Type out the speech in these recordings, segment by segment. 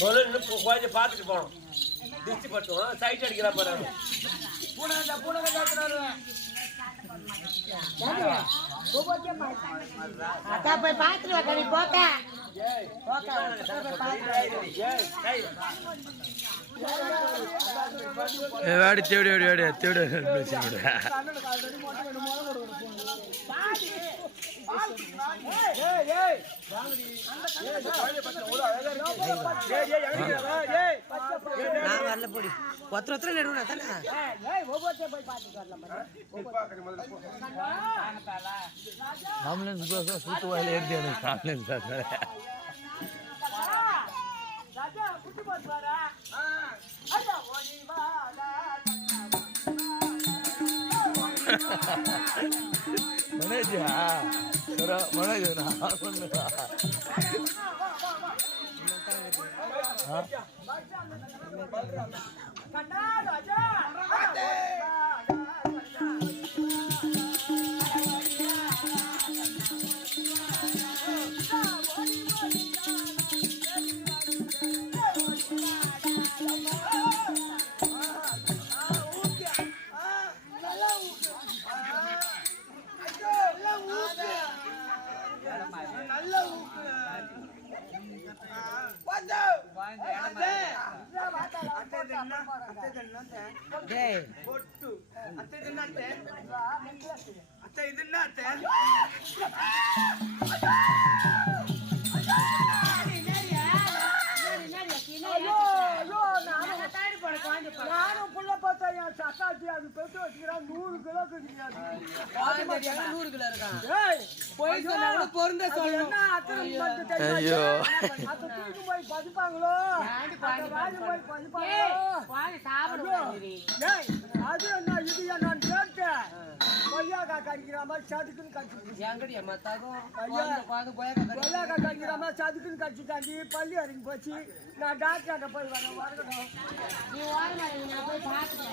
முதல்ல குழந்தைய பார்த்துட்டு போனோம். திருச்சி பட்டும் சைட் அடிக்கிறா போறாங்க. போய் பாத்துருவா கடி போக்க வாடி தேடி வாடி வாடி தேடி நான் வரல போடி ஒருத்தர் நடுவுனா தானே ஆம்புலன்ஸ் சூத்து வாயில ஏறி எனக்கு ஆம்புலன்ஸ் மனோஜா மனோஜ் நான் சொன்னா நானும் புள்ள பார்த்தா என் சக்காச்சி அது தொட்டு வச்சுக்கிறான் 100 கிலோ 100 கிலோ இருக்கான் பொருந்த சொல்லணும் ஐயோ போய் பதிப்பாங்களோ போய் பதிப்பாங்களோ அது என்ன இது நான் கேட்டேன் கொய்யாக்கா கடிக்கிற மாதிரி சதுக்குன்னு கொய்யாக்கா கடிக்கிற மாதிரி சதுக்குன்னு கடிச்சுட்டாண்டி பள்ளி அறிஞ்சு போச்சு நான் டாக்டர்கிட்ட போய் வரணும் நீ ஓரமா போய் பார்த்து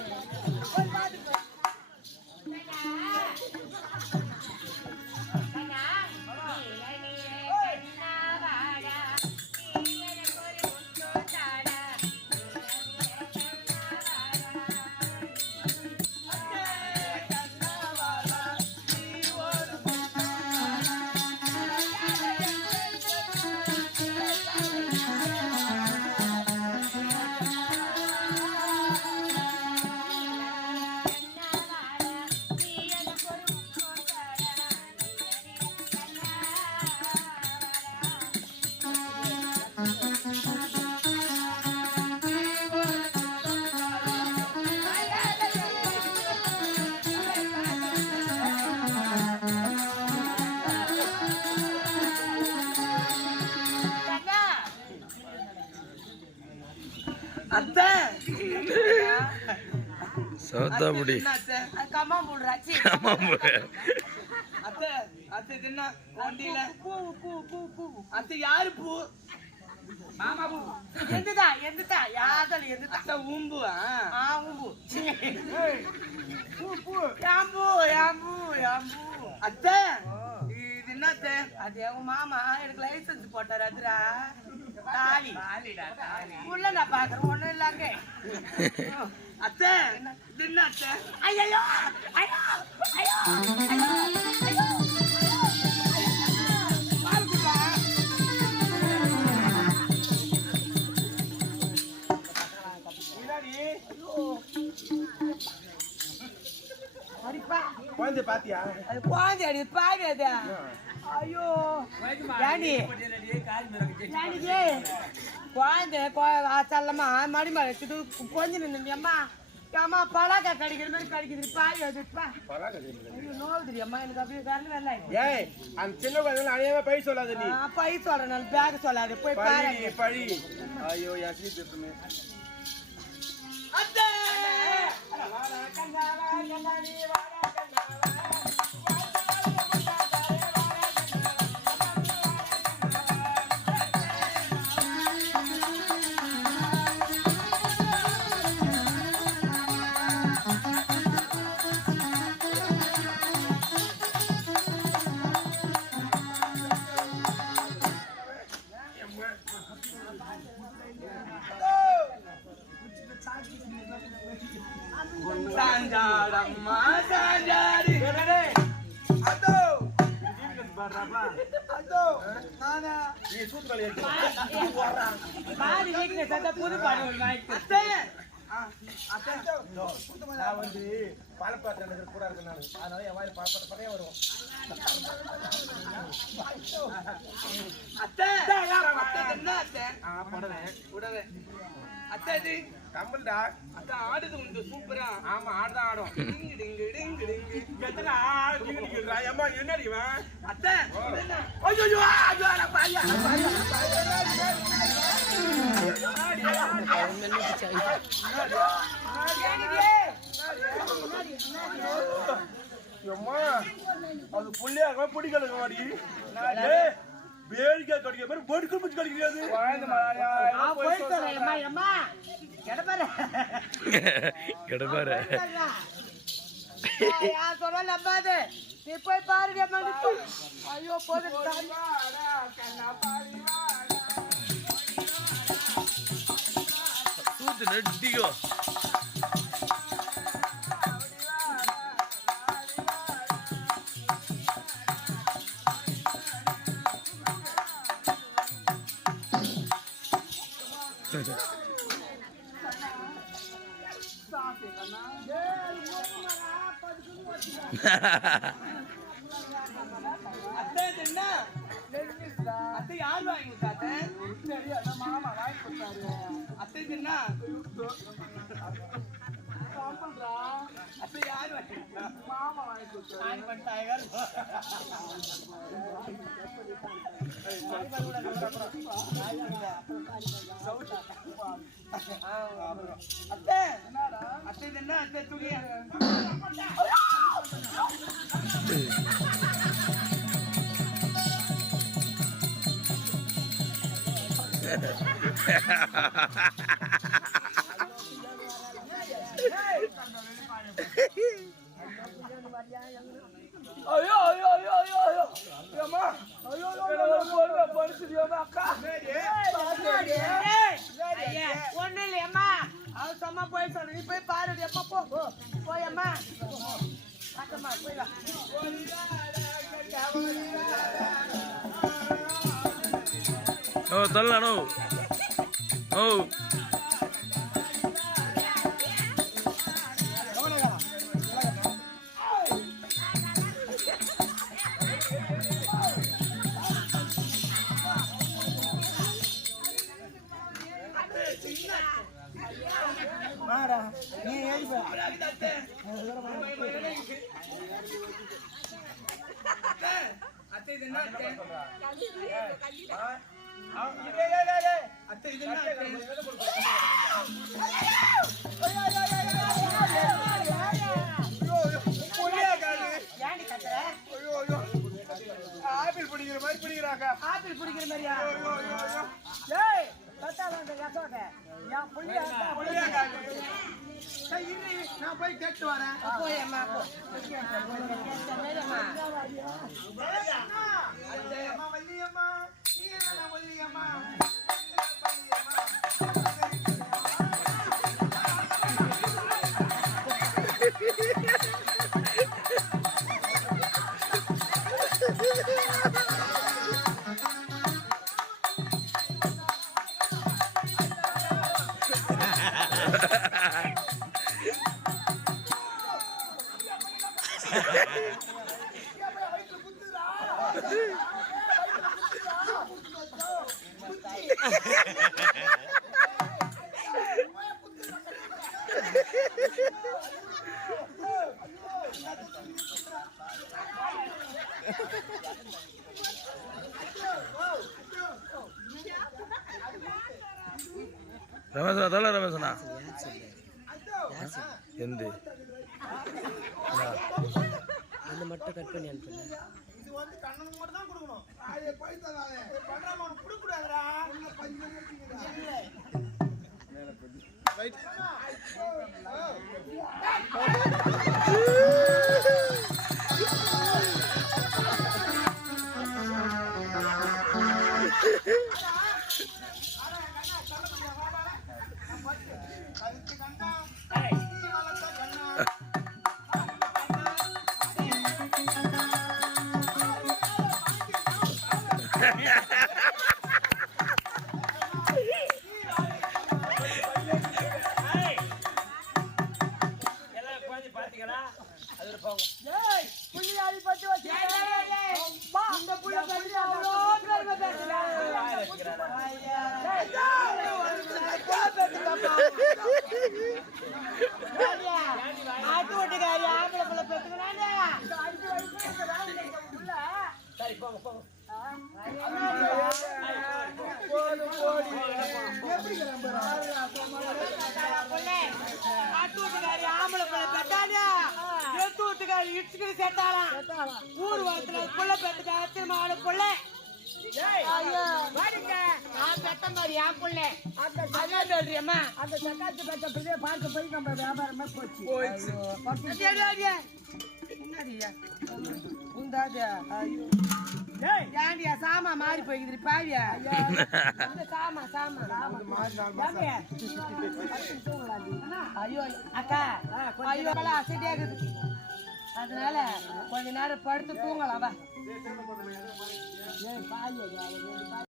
சவுத்தா முடி யாரு பூ மாமா பூ எந்ததா எந்ததா யாதல் எந்ததா ஊம்பு ஊம்பு பூ பூ யாம்பு யாம்பு யாம்பு அத்தை இது என்னத்தை அது எங்க மாமா எனக்கு லைசன்ஸ் போட்டாரு அதுரா தாலி உள்ள நான் பாக்குறேன் ஒண்ணும் இல்லாங்க அத்தை இது என்ன அத்தை ஐயோ ஐயோ ஐயோ ஐயோ குழந்தை பாத்தியா அது குழந்தை அடி பாவி அது ஐயோ ஏண்டி குழந்தை செல்லம்மா மடி மழை கொஞ்சம் நின்று அம்மா அம்மா பலாக்கா கடிக்கிற மாதிரி கடிக்குது பாவி அதுப்பா நோவுதுடி அம்மா எனக்கு அப்படியே கரண்ட் வரல அந்த சின்ன குழந்தை அனைவா பை சொல்லாத நீ பை சொல்றேன் பேக் சொல்லாது போய் பாரு பழி ஐயோ யாசி திருத்துமே அத்தை வாடா கண்ணாவா கண்ணாடி வாடா கண்ணாவா நீ சூத்து வேலையை பாதி வீக்னஸ் அந்த புது பாடு ஒரு நாய்க்கு நான் வந்து பாலப்பாட்டு கூட இருக்கேன் நான் அதனால என் வாயில் பாலப்பாட்டு பறைய வரும் அத்தை என்ன அத்தை புடவை அத்தை இது கம்பல்டா அத்தை ஆடுது உண்டு சூப்பரா ஆமா ஆடுதான் ஆடும் டிங்கு டிங்கு டிங்கு டிங்கு எத்தனை ஆடுறா அம்மா என்னடி இவன் அத்தை ஐயோ ஐயோ ஐயோ அட பாயா அம்மா அது புள்ளையா பிடிக்கல வாடி வேடிக்கை கடிக்க மாதிரி பொடுக்கு பிடிச்சி கடிக்கிறது கெடப்பாரு சொல்ல நம்பாது நீ போய் பாருங்க ஐயோ போது சூத்து நெட்டிக்கோ அத்தை யார் வாங்கி கொடுத்தாத்த மாமா வாங்கி கொடுத்தாரு அத்தை என்ன அத்தை யார் வாங்கி மாமா வாங்கி கொடுத்தாரு அத்தை அத்தை என்ன அத்தை துணி ஐயோ ஐயோ ஐயோ ஐயோ ஐயோ அம்மா ஐயோ ஐயோ பரிசுதியம்மா அக்கா ஒண்ணு இல்லையம்மா அவ சும்மா போய் சொன்ன நீ போய் பாருடி அம்மா போ போயம்மா அக்கம்மா போய் வா ஓ தள்ளனோ ஓ மாடா நீ ஏறி போ அத்தை இது என்ன அத்தை அத்தை இது என்ன ஆப்பிள் பிடிக்கிற மாதிரி பிடிக்கிறாங்க ஆப்பிள் பிடிக்கிற மாதிரியா நான் போய் கேட்டு வரேன் போயம்மா வள்ளியம்மா நீ என்ன வள்ளியம்மா ரமேஷனா தள்ள ரமேஷனா எந்த அந்த மட்டும் கட் பண்ணி அனுப்புங்க இது வந்து கண்ணனுக்கு மட்டும் தான் கொடுக்கணும் அது போய் தராதே பண்றாம அவனுக்கு குடு கூடாதுடா உள்ள 5 நிமிஷம் இல்ல ரைட் வீட்டுக்காரி ஆம்பளை பிள்ளை பெத்தானே எத்து வீட்டுக்காரி இடிச்சுக்கிட்டு செத்தாலாம் ஊர் வாரத்துல புள்ள பெத்துக்கா திரும்ப புள்ள நான் பெத்த மாதிரி என் புள்ள அதான் சொல்றியம்மா அந்த சக்காத்து பெத்த பிள்ளைய பார்க்க போய் நம்ம வியாபாரமா போச்சு ஏண்டியா சாமா மாறி போய்க்குது பாவியா சாமா சாமா ஐயோ அக்கா ஐயோ அசதியா இருக்குது அதனால கொஞ்ச நேரம் படுத்து தூங்கலாம் வா